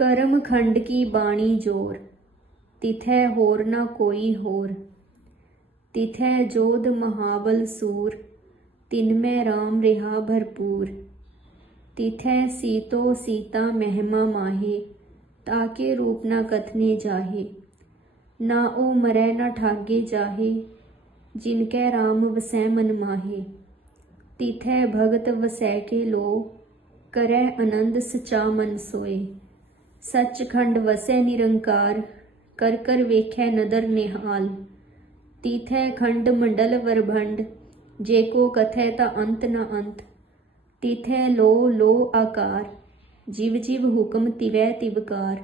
ਕਰਮ ਖੰਡ ਕੀ ਬਾਣੀ ਜੋਰ, ਤਿਥੈ ਹੋਰ ਨਾ ਕੋਈ ਹੋਰ। ਤਿਥੈ ਜੋਧ ਮਹਾਬਲ ਸੂਰ, ਤਿਨਮੈ ਰਾਮ ਰਿਹਾ ਭਰਪੂਰ। ਤਿਥੈ ਸੀਤੋ ਸੀਤਾ ਮਹਿਮਾ ਮਾਹੇ ਤਾਕੇ ਰੂਪ ਨਾ ਕਥਨੇ ਜਾਹੇ। ਨਾ ਉਹ ਮਰੈ ਨਾ ਠਾਗੇ ਜਾਹੇ, ਜਿਨ ਕੈ RAM ਵਸੈ ਮਨ ਮਾਹੇ। ਤਿਥੈ ਭਗਤ ਵਸੈ ਕੇ ਲੋ ਕਰੈ ਆਨੰਦ ਸਚਾ ਮਨ ਸੋਏ। ਸੱਚਖੰਡ ਵਸੈ ਨਿਰੰਕਾਰ, ਕਰ ਕਰ ਵੇਖੈ ਨਦਰ ਨਿਹਾਲ। ਤੀਥੈ ਖੰਡ ਮੰਡਲ ਵਰਭੰਡ, ਜੇ ਕੋ ਕਥੈ ਤਾ ਅੰਤ ਨਾ ਅੰਤ। ਤਿਥੈ ਲੋ ਲੋ ਆਕਾਰ, ਜਿਵ ਜਿਵ ਹੁਕਮ ਤਿਵੈ ਤਿਵਕਾਰ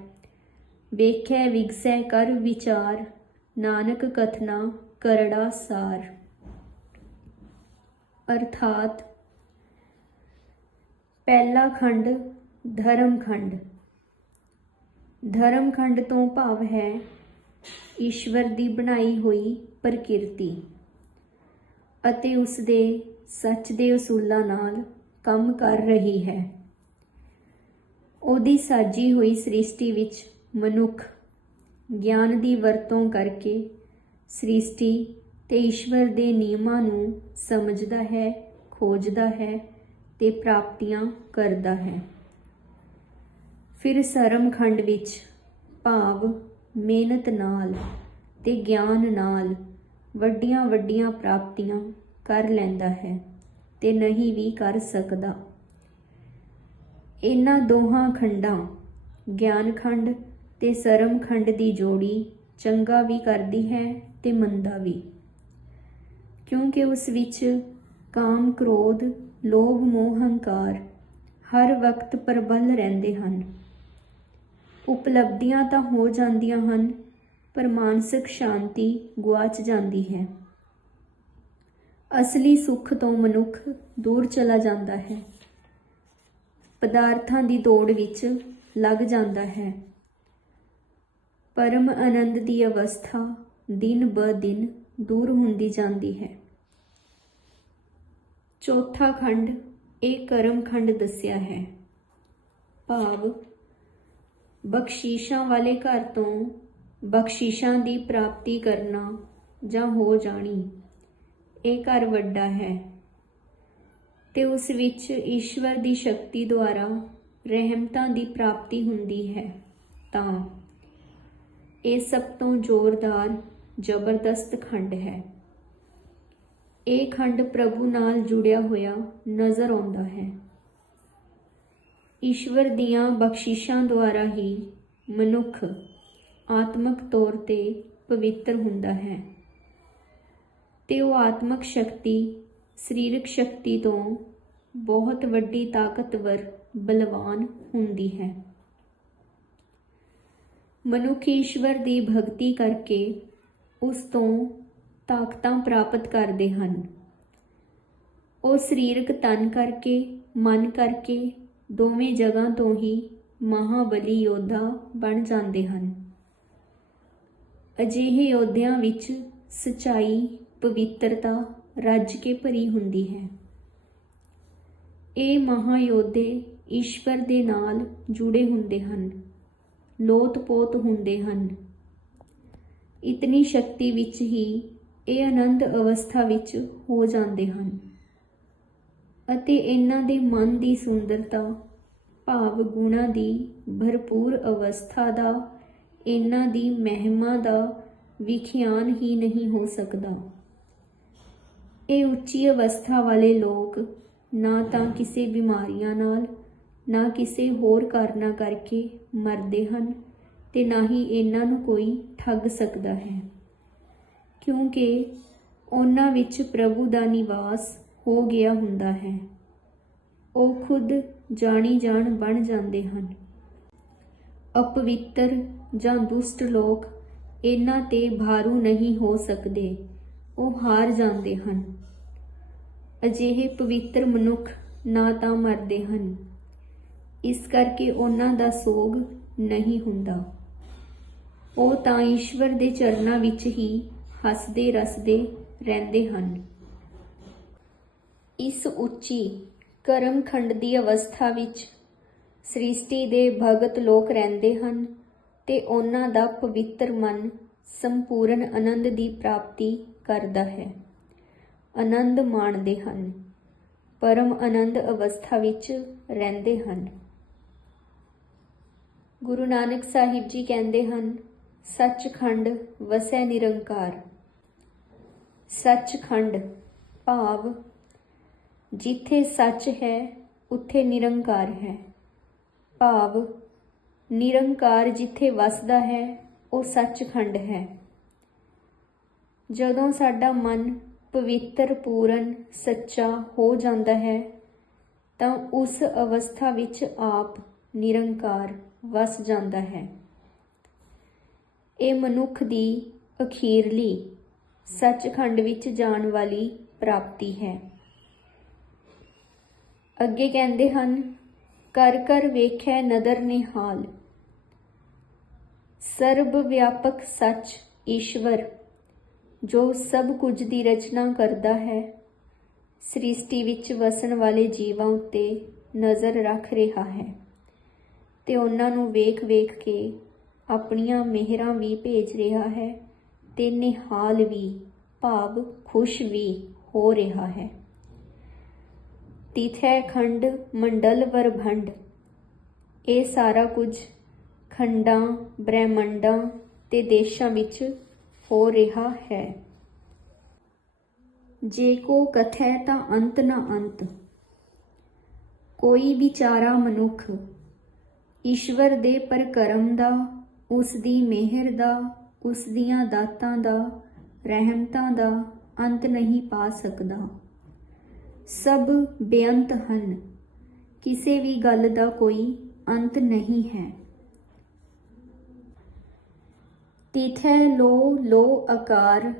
ਵੇਖੈ ਵਿਗਸੈ ਕਰ ਵਿਚਾਰ, ਨਾਨਕ ਕਥਨਾ ਕਰੜਾ ਸਾਰ। ਅਰਥਾਤ ਪਹਿਲਾ ਖੰਡ, ਧਰਮ ਖੰਡ। ਧਰਮਖੰਡ ਤੋਂ ਭਾਵ ਹੈ ਈਸ਼ਵਰ ਦੀ ਬਣਾਈ ਹੋਈ ਪ੍ਰਕਿਰਤੀ ਅਤੇ ਉਸ ਦੇ ਸੱਚ ਦੇ ਉਸੂਲਾਂ ਨਾਲ ਕੰਮ ਕਰ ਰਹੀ ਹੈ। ਉਹਦੀ ਸਾਜੀ ਹੋਈ ਸ੍ਰਿਸ਼ਟੀ ਵਿੱਚ ਮਨੁੱਖ ਗਿਆਨ ਦੀ ਵਰਤੋਂ ਕਰਕੇ ਸ੍ਰਿਸ਼ਟੀ ਤੇ ਈਸ਼ਵਰ ਦੇ ਨਿਯਮਾਂ ਨੂੰ ਸਮਝਦਾ ਹੈ, ਖੋਜਦਾ ਹੈ ਤੇ ਪ੍ਰਾਪਤੀਆਂ ਕਰਦਾ ਹੈ। ਫਿਰ ਸਰਮਖੰਡ ਵਿੱਚ ਭਾਵ, ਮਿਹਨਤ ਨਾਲ ਤੇ ਗਿਆਨ ਨਾਲ ਵੱਡੀਆਂ ਵੱਡੀਆਂ ਪ੍ਰਾਪਤੀਆਂ ਕਰ ਲੈਂਦਾ ਹੈ ਤੇ ਨਹੀਂ ਵੀ ਕਰ ਸਕਦਾ। ਇਹਨਾਂ ਦੋਹਾਂ ਖੰਡਾਂ ਗਿਆਨ ਖੰਡ ਤੇ ਸਰਮ ਖੰਡ ਦੀ ਜੋੜੀ ਚੰਗਾ ਵੀ ਕਰਦੀ ਹੈ ਤੇ ਮੰਦਾ ਵੀ। ਕਿਉਂਕਿ ਉਸ ਵਿੱਚ ਕਾਮ, ਕ੍ਰੋਧ, ਲੋਭ, ਮੋਹ, ਹੰਕਾਰ ਹਰ ਵਕਤ ਪ੍ਰਬਲ ਰਹਿੰਦੇ ਹਨ। ਉਪਲਬਧੀਆਂ ਤਾਂ ਹੋ ਜਾਂਦੀਆਂ ਹਨ, ਪਰ ਮਾਨਸਿਕ ਸ਼ਾਂਤੀ ਗੁਆਚ ਜਾਂਦੀ ਹੈ। ਅਸਲੀ ਸੁੱਖ ਤੋਂ ਮਨੁੱਖ ਦੂਰ ਚਲਾ ਜਾਂਦਾ ਹੈ। ਪਦਾਰਥਾਂ ਦੀ ਦੌੜ ਵਿੱਚ ਲੱਗ ਜਾਂਦਾ ਹੈ। ਪਰਮ ਆਨੰਦ ਦੀ ਅਵਸਥਾ ਦਿਨ ਬ ਦਿਨ ਦੂਰ ਹੁੰਦੀ ਜਾਂਦੀ ਹੈ। ਚੌਥਾ ਖੰਡ, ਇਹ ਕਰਮ ਖੰਡ ਦੱਸਿਆ ਹੈ। ਭਾਵ ਬਖਸ਼ੀਸ਼ਾਂ ਵਾਲੇ ਘਰ ਤੋਂ ਬਖਸ਼ੀਸ਼ਾਂ ਦੀ ਪ੍ਰਾਪਤੀ ਕਰਨਾ ਜਾਂ ਹੋ ਜਾਣੀ, ਇਹ ਘਰ ਵੱਡਾ ਹੈ। ਤੇ ਉਸ ਵਿੱਚ ਈਸ਼ਵਰ ਦੀ ਸ਼ਕਤੀ ਦੁਆਰਾ ਰਹਿਮਤਾਂ ਦੀ ਪ੍ਰਾਪਤੀ ਹੁੰਦੀ ਹੈ। ਤਾਂ ਇਹ ਸਭ ਤੋਂ ਜ਼ੋਰਦਾਰ, ਜ਼ਬਰਦਸਤ ਖੰਡ ਹੈ। ਇਹ ਖੰਡ ਪ੍ਰਭੂ ਨਾਲ ਜੁੜਿਆ ਹੋਇਆ ਨਜ਼ਰ ਆਉਂਦਾ ਹੈ। ਈਸ਼ਵਰ ਦੀਆਂ ਬਖਸ਼ਿਸ਼ਾਂ ਦੁਆਰਾ ਹੀ ਮਨੁੱਖ ਆਤਮਿਕ ਤੌਰ ਤੇ ਪਵਿੱਤਰ ਹੁੰਦਾ ਹੈ ਤੇ ਉਹ ਆਤਮਿਕ ਸ਼ਕਤੀ, ਸਰੀਰਕ ਸ਼ਕਤੀ ਤੋਂ ਬਹੁਤ ਵੱਡੀ ਤਾਕਤਵਰ, ਬਲਵਾਨ ਹੁੰਦੀ ਹੈ। ਮਨੁੱਖ ਈਸ਼ਵਰ ਦੀ ਭਗਤੀ ਕਰਕੇ ਉਸ ਤੋਂ ਤਾਕਤਾਂ ਪ੍ਰਾਪਤ ਕਰਦੇ ਹਨ। ਉਹ ਸਰੀਰਕ ਤਨ ਕਰਕੇ, ਮਨ ਕਰਕੇ ਦੋਵੇਂ ਜਗ੍ਹਾ ਤੋਂ ਹੀ ਮਹਾਬਲੀ ਯੋਧਾ ਬਣ ਜਾਂਦੇ ਹਨ। ਅਜਿਹੇ ਯੋਧਿਆਂ ਵਿੱਚ ਸਚਾਈ, ਪਵਿੱਤਰਤਾ ਰੱਜ ਕੇ ਭਰੀ ਹੁੰਦੀ ਹੈ। ਇਹ ਮਹਾਯੋਧੇ ਈਸ਼ਵਰ ਦੇ ਨਾਲ ਜੁੜੇ ਹੁੰਦੇ ਹਨ, ਲੋਤ-ਪੋਤ ਹੁੰਦੇ ਹਨ। ਇਤਨੀ ਸ਼ਕਤੀ ਵਿੱਚ ਹੀ ਇਹ ਆਨੰਦ ਅਵਸਥਾ ਵਿੱਚ ਹੋ ਜਾਂਦੇ ਹਨ। ਅਤੇ ਇਹਨਾਂ ਦੇ ਮਨ ਦੀ ਸੁੰਦਰਤਾ, ਭਾਵ ਗੁਣਾ ਦੀ ਭਰਪੂਰ ਅਵਸਥਾ ਦਾ, ਇਹਨਾਂ ਦੀ ਮਹਿਮਾ ਦਾ ਵਿਖਿਆਨ ਹੀ ਨਹੀਂ ਹੋ ਸਕਦਾ। ਇਹ ਉੱਚੀ ਅਵਸਥਾ ਵਾਲੇ ਲੋਕ ਨਾ ਤਾਂ ਕਿਸੇ ਬਿਮਾਰੀਆਂ ਨਾਲ, ਨਾ ਕਿਸੇ ਹੋਰ ਕਾਰਨਾਂ ਕਰਕੇ ਮਰਦੇ ਹਨ ਤੇ ਨਾ ਹੀ ਇਹਨਾਂ ਨੂੰ ਕੋਈ ਠੱਗ ਸਕਦਾ ਹੈ। ਕਿਉਂਕਿ ਉਹਨਾਂ ਵਿੱਚ ਪ੍ਰਭੂ ਦਾ ਨਿਵਾਸ ਹੋ ਗਿਆ ਹੁੰਦਾ ਹੈ। ਉਹ ਖੁਦ ਜਾਣੀ ਜਾਣ ਬਣ ਜਾਂਦੇ ਹਨ। ਅਪਵਿੱਤਰ ਜਾਂ ਦੁਸ਼ਟ ਲੋਕ ਇਹਨਾਂ ਤੇ ਭਾਰੂ ਨਹੀਂ ਹੋ ਸਕਦੇ। ਉਹ ਹਾਰ ਜਾਂਦੇ ਹਨ। ਅਜਿਹੇ ਪਵਿੱਤਰ ਮਨੁੱਖ ਨਾ ਤਾਂ ਮਰਦੇ ਹਨ। ਇਸ ਕਰਕੇ ਉਹਨਾਂ ਦਾ ਸੋਗ ਨਹੀਂ ਹੁੰਦਾ। ਉਹ ਤਾਂ ਈਸ਼ਵਰ ਦੇ ਚਰਨਾਂ ਵਿੱਚ ਹੀ ਹੱਸਦੇ ਰਸਦੇ ਰਹਿੰਦੇ ਹਨ। ਇਸ ਉੱਚੀ ਕਰਮਖੰਡ ਦੀ ਅਵਸਥਾ ਵਿੱਚ ਸ੍ਰਿਸ਼ਟੀ ਦੇ ਭਗਤ ਲੋਕ ਰਹਿੰਦੇ ਹਨ ਤੇ ਉਹਨਾਂ ਦਾ ਪਵਿੱਤਰ ਮਨ ਸੰਪੂਰਨ ਆਨੰਦ ਦੀ ਪ੍ਰਾਪਤੀ ਕਰਦਾ ਹੈ। ਆਨੰਦ ਮਾਣਦੇ ਹਨ, ਪਰਮ ਆਨੰਦ ਅਵਸਥਾ ਵਿੱਚ ਰਹਿੰਦੇ ਹਨ। ਗੁਰੂ ਨਾਨਕ ਸਾਹਿਬ ਜੀ ਕਹਿੰਦੇ ਹਨ, ਸੱਚਖੰਡ ਵਸੈ ਨਿਰੰਕਾਰ, ਸੱਚਖੰਡ ਭਾਵ ਜਿੱਥੇ ਸੱਚ ਹੈ, ਉੱਥੇ ਨਿਰੰਕਾਰ ਹੈ। ਭਾਵ, ਨਿਰੰਕਾਰ ਜਿੱਥੇ ਵਸਦਾ ਹੈ, ਉਹ ਸੱਚਖੰਡ ਹੈ। ਜਦੋਂ ਸਾਡਾ ਮਨ ਪਵਿੱਤਰ, ਪੂਰਨ, ਸੱਚਾ ਹੋ ਜਾਂਦਾ ਹੈ, ਤਾਂ ਉਸ ਅਵਸਥਾ ਵਿੱਚ ਆਪ ਨਿਰੰਕਾਰ ਵਸ ਜਾਂਦਾ ਹੈ। ਇਹ ਮਨੁੱਖ ਦੀ ਅਖੀਰਲੀ, ਸੱਚਖੰਡ ਵਿੱਚ ਜਾਣ ਵਾਲੀ ਪ੍ਰਾਪਤੀ ਹੈ। ਅੱਗੇ ਕਹਿੰਦੇ ਹਨ, ਕਰ ਕਰ ਵੇਖੈ ਨਦਰ ਨਿਹਾਲ। ਸਰਬ ਵਿਆਪਕ ਸੱਚ ਈਸ਼ਵਰ, ਜੋ ਸਭ ਕੁਝ ਦੀ ਰਚਨਾ ਕਰਦਾ ਹੈ, ਸ੍ਰਿਸ਼ਟੀ ਵਿੱਚ ਵਸਣ ਵਾਲੇ ਜੀਵਾਂ ਉੱਤੇ ਨਜ਼ਰ ਰੱਖ ਰਿਹਾ ਹੈ। ਤੇ ਉਹਨਾਂ ਨੂੰ ਵੇਖ-ਵੇਖ ਕੇ ਆਪਣੀਆਂ ਮਿਹਰਾਂ ਵੀ ਭੇਜ ਰਿਹਾ ਹੈ ਤੇ ਨਿਹਾਲ ਵੀ, ਭਾਵ ਖੁਸ਼ ਵੀ ਹੋ ਰਿਹਾ ਹੈ। ਤਿਥੈ ਖੰਡ, ਮੰਡਲ ਵਰਭੰਡ। ਇਹ ਸਾਰਾ ਕੁਝ ਖੰਡਾਂ, ਬ੍ਰਹਿਮੰਡਾਂ ਤੇ ਦੇਸ਼ਾਂ ਵਿੱਚ ਹੋ ਰਿਹਾ ਹੈ। ਜੇ ਕੋ ਕਥੈ ਤਾਂ ਅੰਤ ਨਾ ਅੰਤ। ਕੋਈ ਵਿਚਾਰਾ ਮਨੁੱਖ ਈਸ਼ਵਰ ਦੇ ਪਰਕਰਮ ਦਾ, ਉਸ ਦੀ ਮਿਹਰ ਦਾ, ਉਸ ਦੀਆਂ ਦਾਤਾਂ ਦਾ, ਰਹਿਮਤਾਂ ਦਾ ਅੰਤ ਨਹੀਂ ਪਾ ਸਕਦਾ। ਸਭ ਬੇਅੰਤ ਹਨ। ਕਿਸੇ ਵੀ ਗੱਲ ਦਾ ਕੋਈ ਅੰਤ ਨਹੀਂ ਹੈ। ਤਿਥੈ ਲੋ ਲੋ ਆਕਾਰ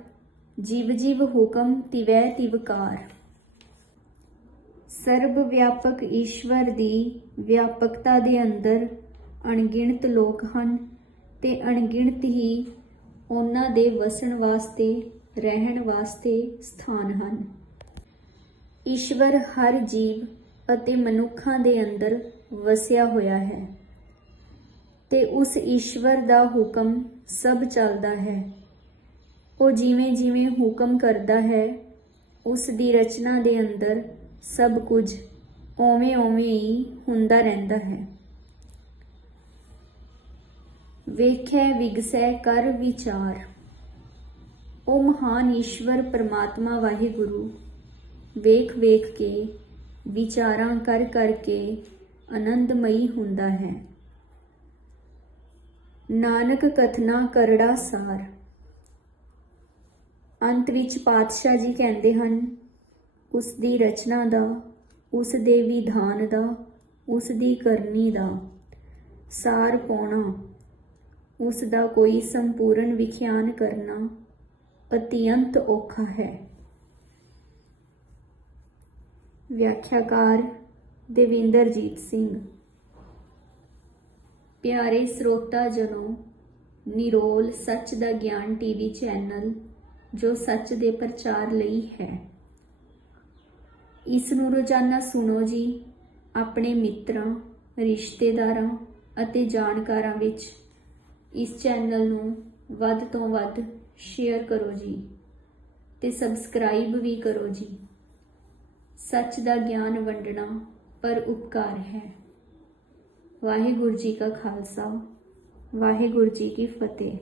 ਜੀਵ ਜੀਵ ਹੁਕਮ ਤਿਵੈ ਤਿਵਕਾਰ ਸਰਬ ਵਿਆਪਕ ਈਸ਼ਵਰ ਦੀ ਵਿਆਪਕਤਾ ਦੇ ਅੰਦਰ ਅਣਗਿਣਤ ਲੋਕ ਹਨ ਤੇ ਅਣਗਿਣਤ ਹੀ ਉਹਨਾਂ ਦੇ ਵਸਣ ਵਾਸਤੇ, ਰਹਿਣ ਵਾਸਤੇ ਸਥਾਨ ਹਨ। ਈਸ਼ਵਰ ਹਰ ਜੀਵ ਅਤੇ ਮਨੁੱਖਾਂ ਦੇ ਅੰਦਰ ਵਸਿਆ ਹੋਇਆ ਹੈ ਤੇ ਉਸ ਈਸ਼ਵਰ ਦਾ ਹੁਕਮ ਸਭ ਚੱਲਦਾ ਹੈ। ਉਹ ਜਿਵੇਂ ਜਿਵੇਂ ਹੁਕਮ ਕਰਦਾ ਹੈ, ਉਸ ਦੀ ਰਚਨਾ ਦੇ ਅੰਦਰ ਸਭ ਕੁਝ ਓਵੇਂ ਓਵੇਂ ਹੀ ਹੁੰਦਾ ਰਹਿੰਦਾ ਹੈ। ਵੇਖੈ, ਵਿਗਸੈ, ਕਰ, ਵਿਚਾਰ। ਉਹ ਮਹਾਨ ਈਸ਼ਵਰ ਪਰਮਾਤਮਾ ਵਾਹਿਗੁਰੂ ਵੇਖ ਵੇਖ ਕੇ ਵਿਚਾਰਾਂ ਕਰ ਕਰ ਕੇ ਆਨੰਦਮਈ ਹੁੰਦਾ ਹੈ। ਨਾਨਕ ਕਥਨਾ ਕਰੜਾ ਸਾਰ। ਅੰਤ ਵਿੱਚ ਪਾਤਸ਼ਾਹ ਜੀ ਕਹਿੰਦੇ ਹਨ ਉਸ ਦੀ ਰਚਨਾ ਦਾ ਉਸ ਦੇ ਵਿਧਾਨ ਦਾ ਉਸ ਦੀ ਕਰਨੀ ਦਾ ਸਾਰ ਪਾਉਣਾ ਉਸ ਦਾ ਕੋਈ ਸੰਪੂਰਨ ਵਿਖਿਆਨ ਕਰਨਾ ਅਤਿਅੰਤ ਔਖਾ ਹੈ। ਵਿਆਖਿਆਕਾਰ ਦੇਵਿੰਦਰਜੀਤ ਸਿੰਘ। ਪਿਆਰੇ ਸਰੋਤਾ ਜਨੋ, ਨਿਰੋਲ ਸੱਚ ਦਾ ਗਿਆਨ ਟੀਵੀ ਚੈਨਲ, ਜੋ ਸੱਚ ਦੇ ਪ੍ਰਚਾਰ ਲਈ ਹੈ। ਇਸ ਨੂੰ ਰੋਜ਼ਾਨਾ ਸੁਣੋ ਜੀ, ਆਪਣੇ ਮਿੱਤਰਾਂ, ਰਿਸ਼ਤੇਦਾਰਾਂ ਅਤੇ ਜਾਣਕਾਰਾਂ ਵਿੱਚ। ਇਸ ਚੈਨਲ ਨੂੰ ਵੱਧ ਤੋਂ ਵੱਧ ਸ਼ੇਅਰ ਕਰੋ ਜੀ ਤੇ ਸਬਸਕ੍ਰਾਈਬ ਵੀ ਕਰੋ ਜੀ। ਸੱਚ ਦਾ ਗਿਆਨ ਵੰਡਣਾ ਪਰ ਉਪਕਾਰ ਹੈ। ਵਾਹਿਗੁਰੂ ਜੀ ਕਾ ਖਾਲਸਾ, ਵਾਹਿਗੁਰੂ ਜੀ ਕੀ ਫਤਿਹ।